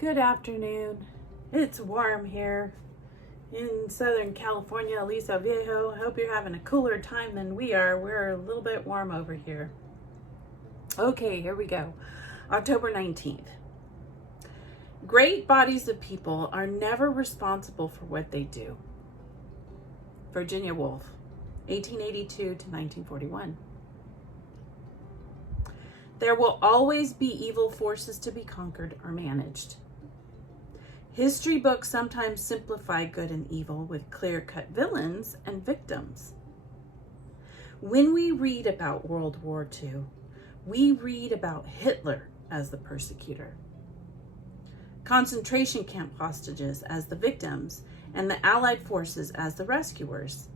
Good afternoon. It's warm here in Southern California, Aliso Viejo. I hope you're having a cooler time than we are. We're a little bit warm over here. Okay, here we go. October 19th. Great bodies of people are never responsible for what they do. Virginia Woolf, 1882 to 1941. There will always be evil forces to be conquered or managed. History books sometimes simplify good and evil with clear-cut villains and victims. When we read about World War II, we read about Hitler as the persecutor, concentration camp hostages as the victims, and the Allied forces as the rescuers.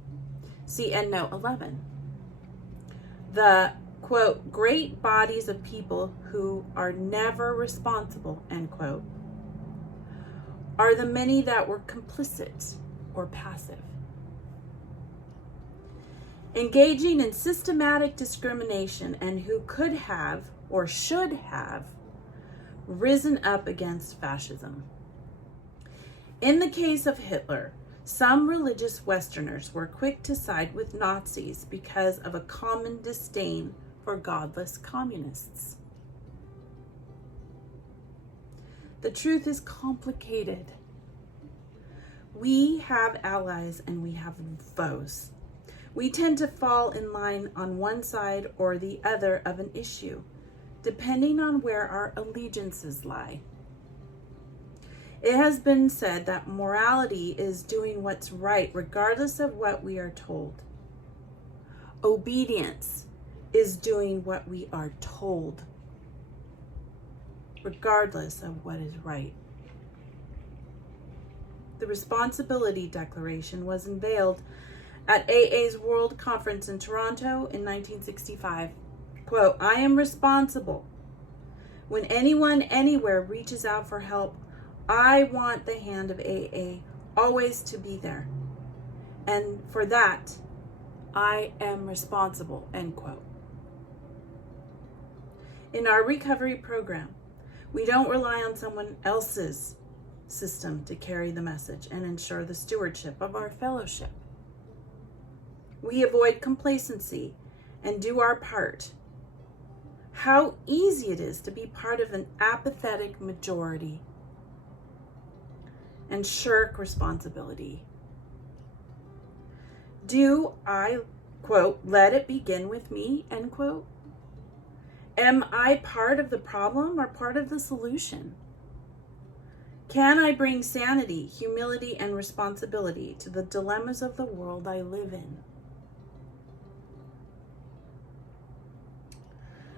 See Endnote 11. The, quote, great bodies of people who are never responsible, end quote, are the many that were complicit or passive, engaging in systematic discrimination and who could have or should have risen up against fascism. In the case of Hitler, some religious Westerners were quick to side with Nazis because of a common disdain for godless communists. The truth is complicated. We have allies and we have foes. We tend to fall in line on one side or the other of an issue, depending on where our allegiances lie. It has been said that morality is doing what's right regardless of what we are told. Obedience is doing what we are told, regardless of what is right. The Responsibility Declaration was unveiled at AA's World Conference in Toronto in 1965. Quote, I am responsible. When anyone anywhere reaches out for help, I want the hand of AA always to be there. And for that, I am responsible, end quote. In our recovery program, we don't rely on someone else's system to carry the message and ensure the stewardship of our fellowship. We avoid complacency and do our part. How easy it is to be part of an apathetic majority and shirk responsibility. Do I, quote, let it begin with me, end quote? Am I part of the problem or part of the solution? Can I bring sanity, humility, and responsibility to the dilemmas of the world I live in?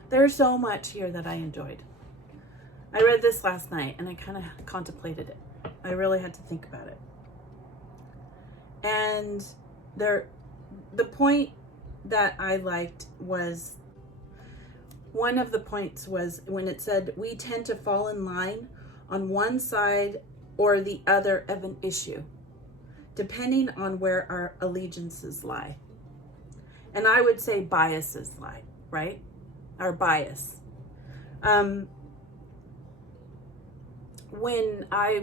There's so much here that I enjoyed. I read this last night and I kind of contemplated it. I really had to think about it. And the point that I liked was, one of the points was when it said, we tend to fall in line on one side or the other of an issue, depending on where our allegiances lie. And I would say biases lie, right? Our bias. When I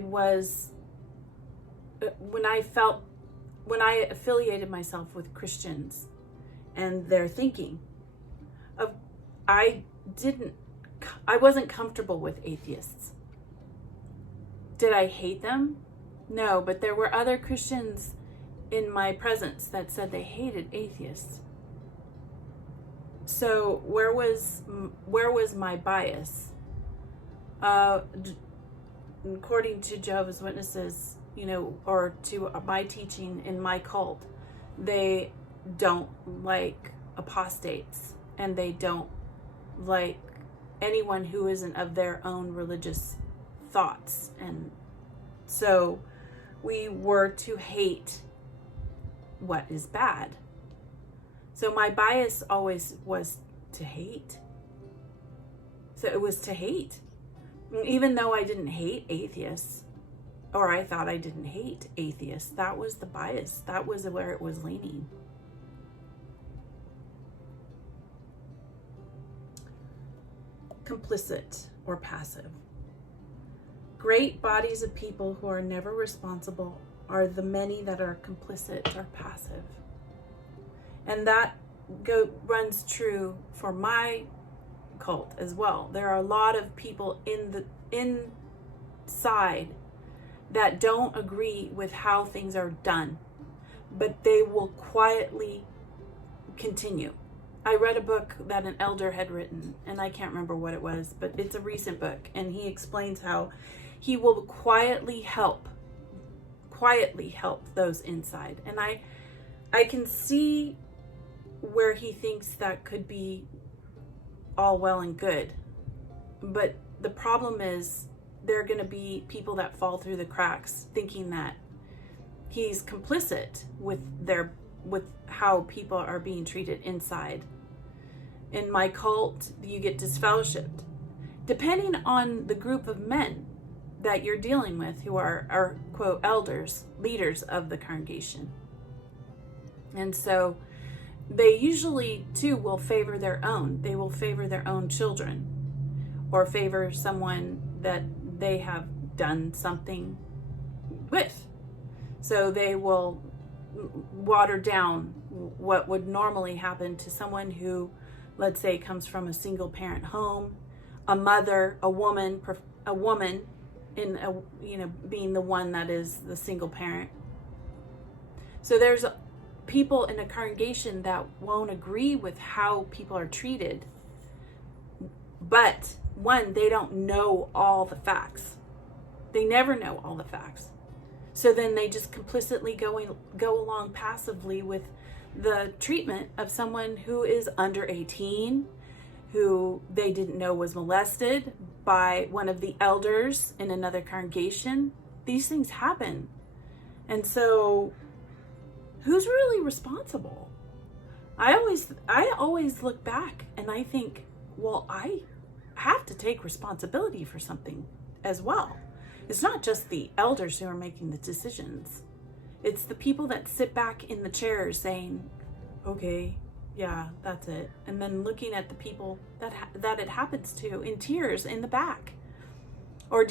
affiliated myself with Christians and their thinking, I wasn't comfortable with atheists. Did I hate them? No, but there were other Christians in my presence that said they hated atheists. So where was my bias? According to Jehovah's Witnesses, or to my teaching in my cult, they don't like apostates and they don't like anyone who isn't of their own religious thoughts. And so we were to hate what is bad. So my bias always was to hate. So it was to hate. Even though I didn't hate atheists, or I thought I didn't hate atheists, that was the bias. That was where it was leaning. complicit or passive. Great bodies of people who are never responsible are the many that are complicit or passive. And that runs true for my cult as well. There are a lot of people inside that don't agree with how things are done, but they will quietly continue. I read a book that an elder had written, and I can't remember what it was, but it's a recent book, and he explains how he will quietly help those inside. And I can see where he thinks that could be all well and good, but the problem is there are going to be people that fall through the cracks thinking that he's complicit with how people are being treated inside. In my cult, you get disfellowshipped depending on the group of men that you're dealing with, who are quote elders, leaders of the congregation. And so they usually too will favor their own. They will favor their own children, or favor someone that they have done something with. So they will water down what would normally happen to someone who, let's say, comes from a single parent home, a mother, a woman in being the one that is the single parent. So there's people in a congregation that won't agree with how people are treated, but one, they don't know all the facts. They never know all the facts. So then they just complicitly go along passively with the treatment of someone who is under 18, who they didn't know was molested by one of the elders in another congregation. These things happen. And so who's really responsible? I always look back and I think, well, I have to take responsibility for something as well. It's not just the elders who are making the decisions. It's the people that sit back in the chairs saying, okay, yeah, that's it. And then looking at the people that it happens to in tears in the back, or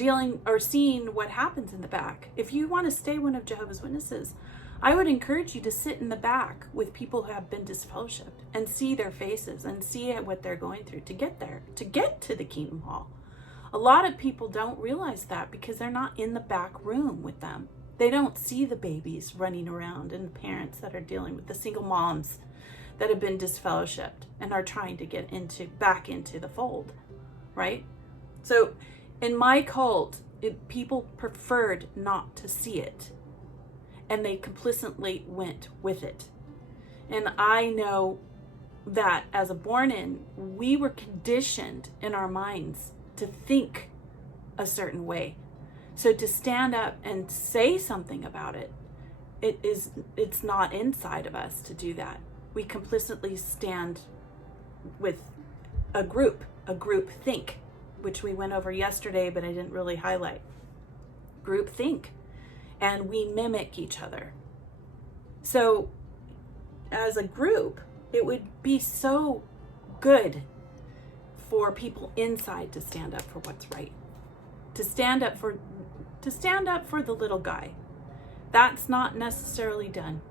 seeing what happens in the back. If you want to stay one of Jehovah's Witnesses, I would encourage you to sit in the back with people who have been disfellowshipped and see their faces and see what they're going through to get there, to get to the Kingdom Hall. A lot of people don't realize that because they're not in the back room with them. They don't see the babies running around and the parents that are dealing with the single moms that have been disfellowshipped and are trying to get back into the fold, right? So in my cult, people preferred not to see it, and they complicitly went with it. And I know that as a born-in, we were conditioned in our minds to think a certain way. So to stand up and say something about it, it's not inside of us to do that. We complicitly stand with a group think, which we went over yesterday, but I didn't really highlight. Group think, and we mimic each other. So as a group, it would be so good for people inside to stand up for what's right, to stand up for the little guy. That's not necessarily done.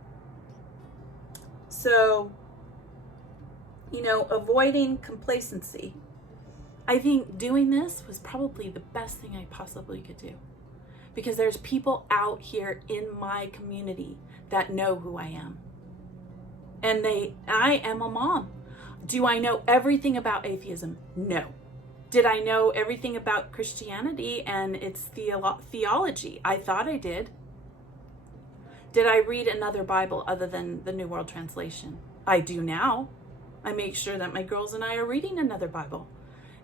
So, avoiding complacency. I think doing this was probably the best thing I possibly could do, because there's people out here in my community that know who I am. And I am a mom. Do I know everything about atheism? No. Did I know everything about Christianity and its theology? I thought I did. Did I read another Bible other than the New World Translation? I do now. I make sure that my girls and I are reading another Bible.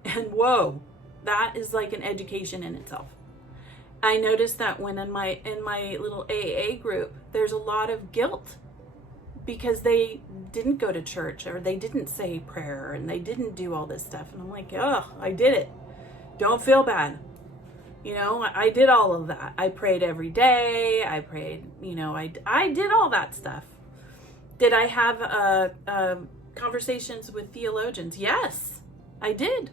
And whoa, that is like an education in itself. I noticed that when in my little AA group, there's a lot of guilt because they didn't go to church, or they didn't say prayer, and they didn't do all this stuff. And I'm like, oh, I did it. Don't feel bad. I did all of that. I prayed every day. I prayed, I did all that stuff. Did I have conversations with theologians? Yes, I did.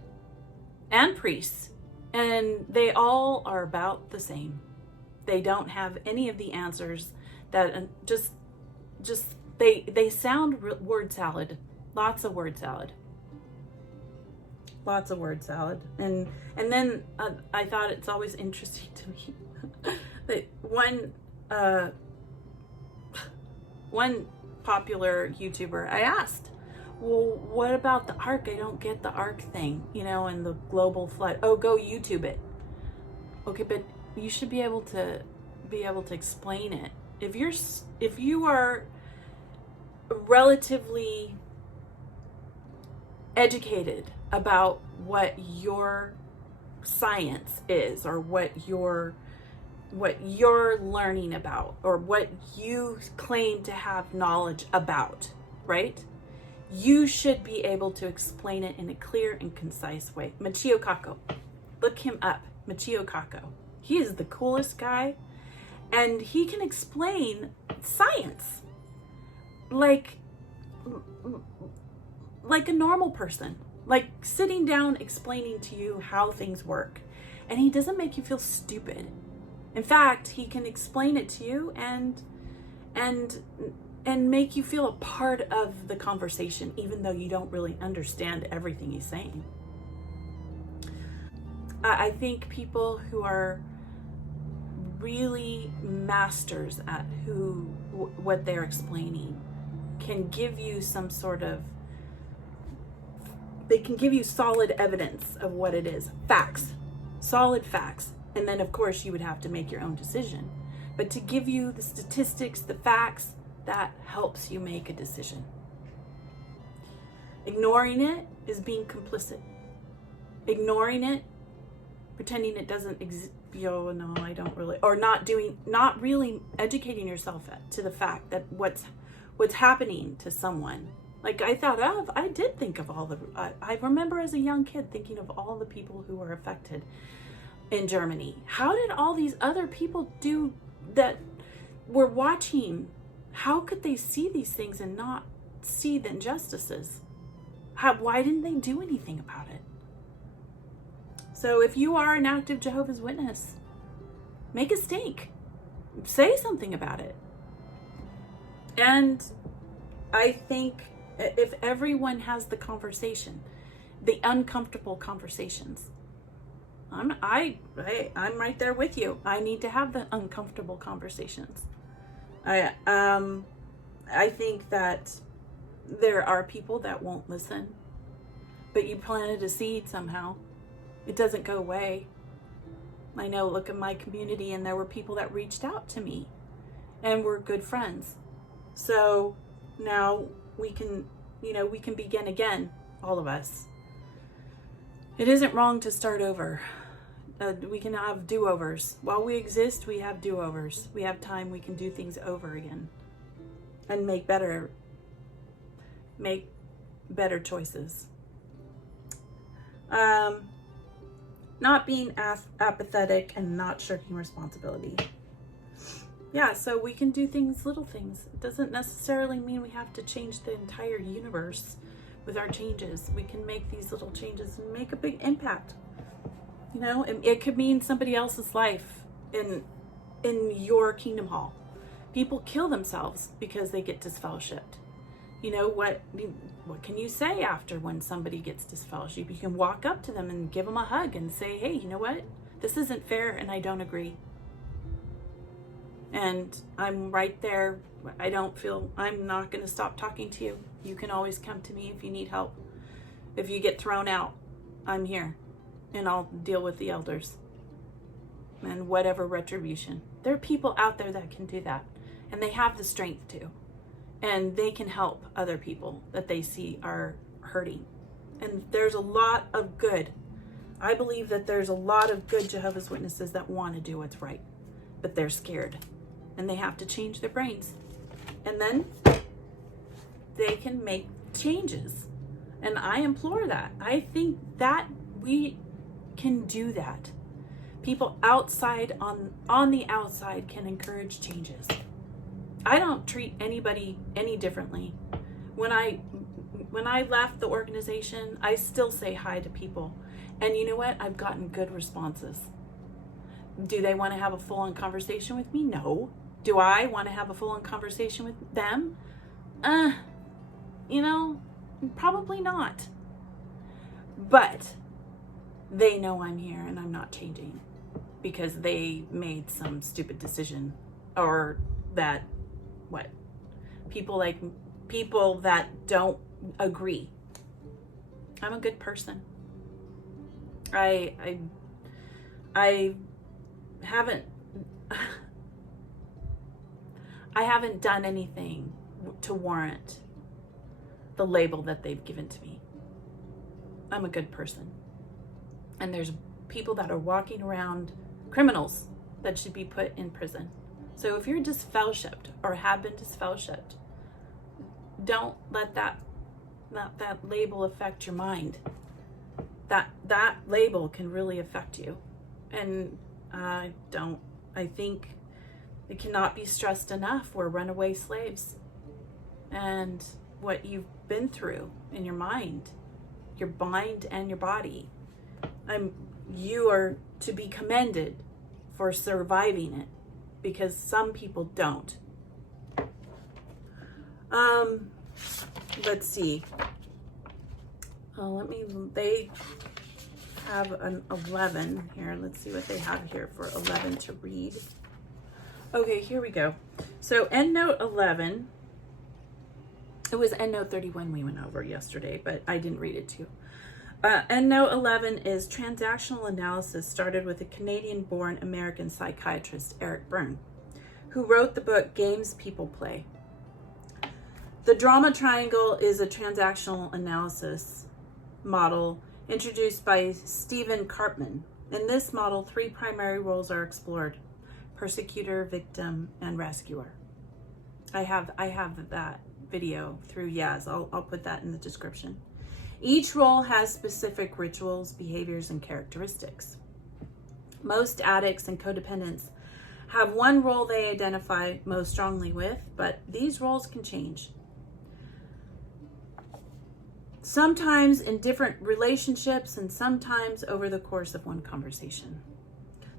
And priests And they all are about the same. They don't have any of the answers that they sound word salad. Lots of word salad. Lots of word salad. And then I thought it's always interesting to me that one popular YouTuber, I asked, well, what about the ark? I don't get the ark thing, and the global flood. Oh, go YouTube it. Okay, but you should be able to explain it. If you are relatively educated about what your science is, or what you're learning about, or what you claim to have knowledge about, right? You should be able to explain it in a clear and concise way. Michio Kaku. Look him up. Michio Kaku. He is the coolest guy, and he can explain science like a normal person, like sitting down explaining to you how things work. And he doesn't make you feel stupid. In fact, he can explain it to you and make you feel a part of the conversation, even though you don't really understand everything he's saying. I think people who are really masters at what they're explaining can give you they can give you solid evidence of what it is. Facts. Solid facts. And then, of course, you would have to make your own decision. But to give you the statistics, the facts, that helps you make a decision. Ignoring it is being complicit. Ignoring it, pretending it doesn't exist. No, I don't really. Or not really educating yourself to the fact that what's happening to someone. Like I did think of I remember as a young kid thinking of all the people who were affected in Germany. How did all these other people do that were watching? How could they see these things and not see the injustices? Why didn't they do anything about it? So if you are an active Jehovah's Witness, make a stink. Say something about it. And I think if everyone has the conversation, the uncomfortable conversations, I'm right there with you. I need to have the uncomfortable conversations. I think that there are people that won't listen, but you planted a seed somehow. It doesn't go away. I know, look at my community, and there were people that reached out to me and we're good friends. So now we can begin again, all of us. It isn't wrong to start over. We can have do-overs. While we exist, we have do-overs. We have time. We can do things over again and make better choices. Not being apathetic and not shirking responsibility. Yeah, so we can do little things. It doesn't necessarily mean we have to change the entire universe with our changes. We can make these little changes and make a big impact. It could mean somebody else's life in your kingdom hall. People kill themselves because they get disfellowshipped. What can you say after when somebody gets disfellowshipped? You can walk up to them and give them a hug and say, hey, you know what? This isn't fair and I don't agree. And I'm right there. I'm not going to stop talking to you. You can always come to me if you need help. If you get thrown out, I'm here. And I'll deal with the elders. And whatever retribution. There are people out there that can do that. And they have the strength to. And they can help other people that they see are hurting. And there's a lot of good. I believe that there's a lot of good Jehovah's Witnesses that want to do what's right. But they're scared. And they have to change their brains. And then they can make changes. And I implore that. I think that we can do that. People outside, on the outside, can encourage changes. I don't treat anybody any differently. When I left the organization, I still say hi to people. And you know what? I've gotten good responses. Do they want to have a full-on conversation with me? No. Do I want to have a full-on conversation with them? Probably not. But they know I'm here and I'm not changing because they made some stupid decision, or that, people that don't agree. I'm a good person. I haven't done anything to warrant the label that they've given to me. I'm a good person. And there's people that are walking around, criminals, that should be put in prison. So if you're disfellowshipped or have been disfellowshipped, don't let that label affect your mind. That label can really affect you. And I think it cannot be stressed enough. We're runaway slaves. And what you've been through in your mind, your mind and your body, you are to be commended for surviving it, because some people don't. Let's see. They have an 11 here. Let's see what they have here for 11 to read. Okay, here we go. So EndNote 11, it was EndNote 31 we went over yesterday, but I didn't read it to you. EndNote 11 is transactional analysis, started with a Canadian-born American psychiatrist, Eric Berne, who wrote the book Games People Play. The drama triangle is a transactional analysis model introduced by Stephen Karpman. In this model, 3 primary roles are explored: persecutor, victim, and rescuer. I have that video through Yaz. I'll put that in the description. Each role has specific rituals, behaviors, and characteristics. Most addicts and codependents have one role they identify most strongly with, but these roles can change. Sometimes in different relationships and sometimes over the course of one conversation.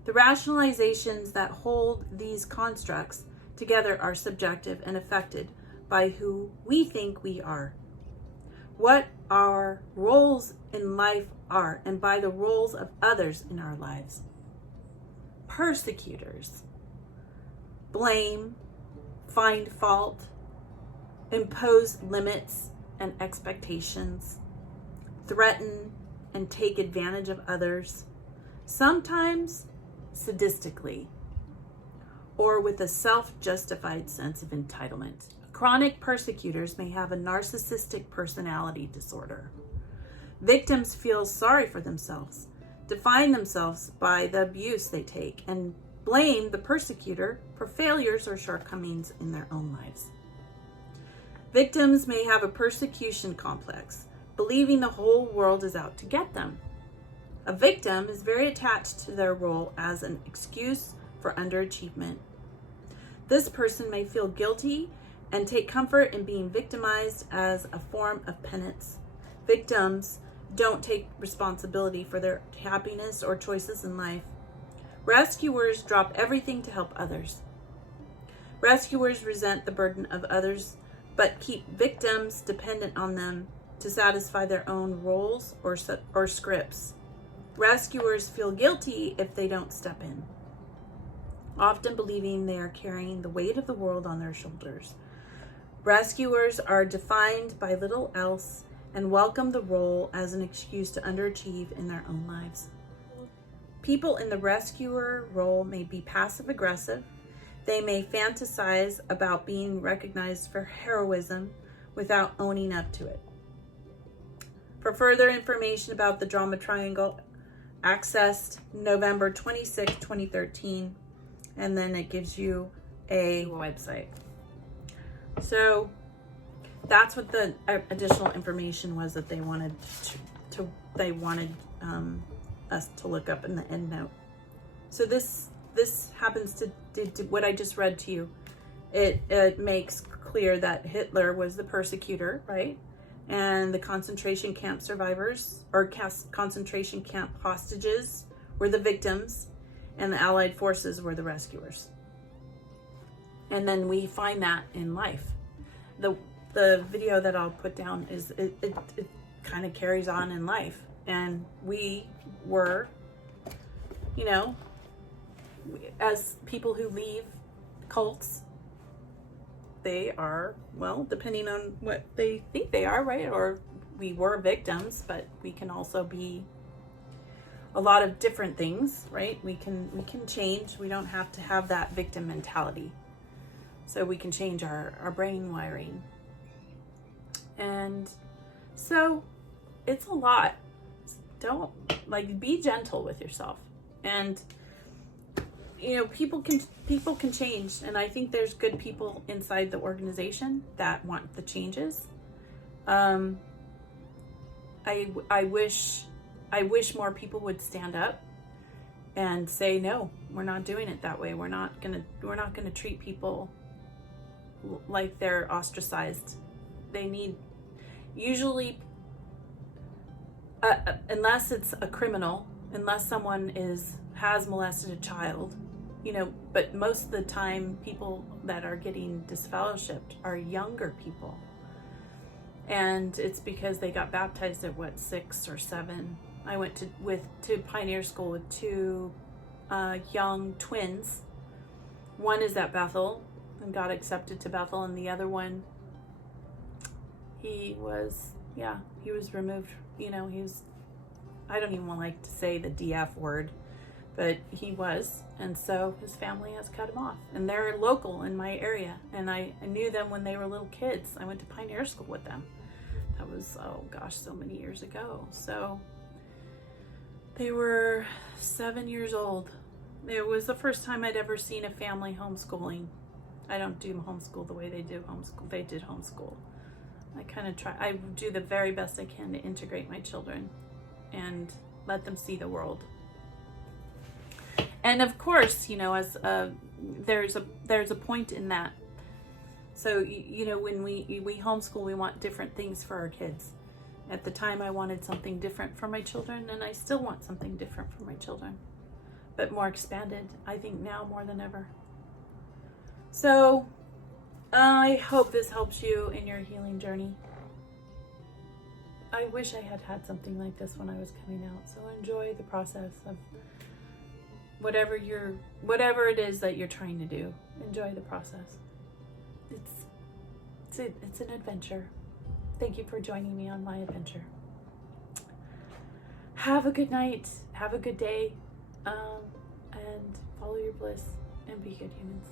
The rationalizations that hold these constructs together are subjective and affected by who we think we are, what our roles in life are, and by the roles of others in our lives. Persecutors blame, find fault, impose limits and expectations, threaten and take advantage of others, sometimes sadistically, or with a self-justified sense of entitlement. Chronic persecutors may have a narcissistic personality disorder. Victims feel sorry for themselves, define themselves by the abuse they take, and blame the persecutor for failures or shortcomings in their own lives. Victims may have a persecution complex, believing the whole world is out to get them. A victim is very attached to their role as an excuse for underachievement. This person may feel guilty and take comfort in being victimized as a form of penance. Victims don't take responsibility for their happiness or choices in life. Rescuers drop everything to help others. Rescuers resent the burden of others, but keep victims dependent on them to satisfy their own roles or scripts. Rescuers feel guilty if they don't step in, often believing they are carrying the weight of the world on their shoulders. Rescuers are defined by little else and welcome the role as an excuse to underachieve in their own lives. People in the rescuer role may be passive-aggressive. They may fantasize about being recognized for heroism without owning up to it. For further information about the drama triangle, accessed November 26, 2013, and then it gives you a website. So that's what the additional information was that they wanted us to look up in the EndNote. So this happens to what I just read to you. It makes clear that Hitler was the persecutor, right? And the concentration camp survivors, or concentration camp hostages, were the victims, and the Allied forces were the rescuers. And then we find that in life. The video that I'll put down is, it kind of carries on in life. And we were, you know, as people who leave cults, they are, well, depending on what they think they are, right? Or we were victims, but we can also be a lot of different things, right? We can change. We don't have to have that victim mentality. So we can change our brain wiring. And so it's a lot. Don't, like, be gentle with yourself. And you know, people can change, and I think there's good people inside the organization that want the changes. I wish more people would stand up and say, no, we're not doing it that way. We're not gonna treat people like they're ostracized. They need, usually, unless it's a criminal, unless someone has molested a child, you know, but most of the time people that are getting disfellowshipped are younger people. And it's because they got baptized at 6 or 7. I went to Pioneer School with 2 young twins. One is at Bethel and got accepted to Bethel, and the other one, he was removed. You know, I don't even like to say the DF word, but he was, and so his family has cut him off. And they're local in my area, and I knew them when they were little kids. I went to Pioneer School with them. That was, oh gosh, so many years ago. So they were 7 years old. It was the first time I'd ever seen a family homeschooling. I don't do homeschool the way they did homeschool. I do the very best I can to integrate my children and let them see the world. And of course, you know, as there's a point in that. So, you know, when we homeschool, we want different things for our kids. At the time, I wanted something different for my children, and I still want something different for my children, but more expanded, I think, now more than ever. So I hope this helps you in your healing journey. I wish I had something like this when I was coming out. So enjoy the process of whatever it is that you're trying to do. Enjoy the process. It's an adventure. Thank you for joining me on my adventure. Have a good night. Have a good day. And follow your bliss and be good humans.